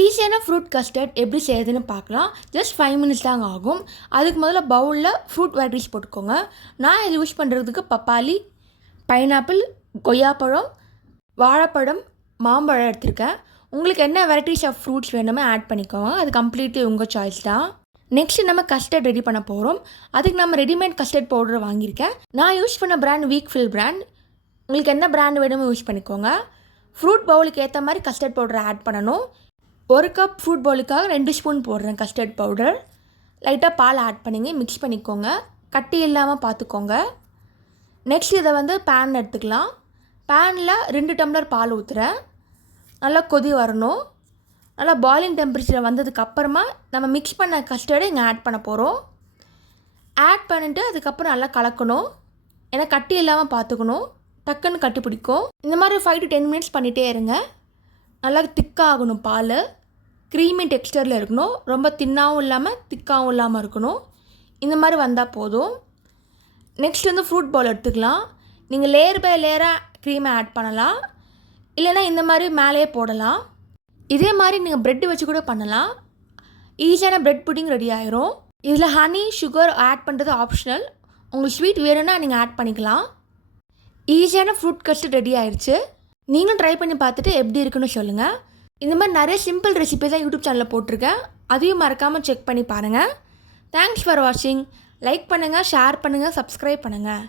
ஈஸியான fruit custard எப்படி செய்யுதுன்னு பார்க்கலாம். ஜஸ்ட் 5 மினிட்ஸ் தாங்க ஆகும். அதுக்கு முதல்ல பவுலில் ஃப்ரூட் வெரைட்டிஸ் போட்டுக்கோங்க. நான் இது யூஸ் பண்ணுறதுக்கு பப்பாளி, பைனாப்பிள், கொய்யாப்பழம், வாழைப்பழம், மாம்பழம் எடுத்திருக்கேன். உங்களுக்கு என்ன வெரைட்டிஸ் ஆஃப் ஃப்ரூட்ஸ் வேணுமோ ஆட் பண்ணிக்கோங்க. அது கம்ப்ளீட்லி உங்கள் சாய்ஸ் தான். நெக்ஸ்ட்டு நம்ம கஸ்டர்ட் ரெடி பண்ண போகிறோம். அதுக்கு நம்ம ரெடிமேட் கஸ்டர்ட் பவுடர் வாங்கியிருக்கேன். நான் யூஸ் பண்ண பிராண்ட் வீக்ஃபில் பிராண்ட். உங்களுக்கு என்ன பிராண்ட் வேணுமோ யூஸ் பண்ணிக்கோங்க. ஃப்ரூட் பவுலுக்கு ஏற்ற மாதிரி கஸ்டர்ட் பவுடரை ஆட் பண்ணணும். 1 கப் ஃப்ரூட் பவுலுக்காக 2 ஸ்பூன் போடுறேன் கஸ்டர்ட் பவுடர். லைட்டாக பால் ஆட் பண்ணிங்க, மிக்ஸ் பண்ணிக்கோங்க. கட்டி இல்லாமல் பார்த்துக்கோங்க. நெக்ஸ்ட் இதை பேன் எடுத்துக்கலாம். பேனில் 2 டம்ளர் பால் ஊற்றுறேன். நல்லா கொதி வரணும். நல்லா பாயிலிங் டெம்பரேச்சர் வந்ததுக்கப்புறமா நம்ம மிக்ஸ் பண்ண கஸ்டர்டை இங்கே ஆட் பண்ண போகிறோம். ஆட் பண்ணிவிட்டு அதுக்கப்புறம் நல்லா கலக்கணும். ஏன்னா கட்டி இல்லாமல் பார்த்துக்கணும். டக்குன்னு கட்டி பிடிக்கும். இந்த மாதிரி 5 to 10 மினிட்ஸ் பண்ணிகிட்டே இருங்க. நல்லா திக்காகணும். பால் க்ரீமி டெக்ஸ்டரில் இருக்கணும். ரொம்ப தின்னாகவும் இல்லாமல் திக்காகவும் இல்லாமல் இருக்கணும். இந்த மாதிரி வந்தால் போதும். நெக்ஸ்ட் ஃப்ரூட் பவுல் எடுத்துக்கலாம். நீங்கள் லேயர் பை லேயராக க்ரீமை ஆட் பண்ணலாம், இல்லைனா இந்த மாதிரி மேலேயே போடலாம். இதே மாதிரி நீங்கள் ப்ரெட்டு வச்சு கூட பண்ணலாம். ஈஸியான ப்ரெட் புட்டிங் ரெடி ஆயிரும். இதில் ஹனி, சுகர் ஆட் பண்ணுறது ஆப்ஷனல். உங்களுக்கு ஸ்வீட் வேணும்னா நீங்கள் ஆட் பண்ணிக்கலாம். ஈஸியான ஃப்ரூட் கஸ்டர்ட் ரெடி ஆயிடுச்சு. நீங்களும் ட்ரை பண்ணி பார்த்துட்டு எப்படி இருக்குன்னு சொல்லுங்கள். இந்த மாதிரி நிறைய சிம்பிள் ரெசிபி தான் யூடியூப் சேனலில் போட்டிருக்கேன். அதையும் மறக்காமல் செக் பண்ணி பாருங்கள். தேங்க்ஸ் ஃபார் வாட்சிங். லைக் பண்ணுங்கள், ஷேர் பண்ணுங்கள், சப்ஸ்கிரைப் பண்ணுங்கள்.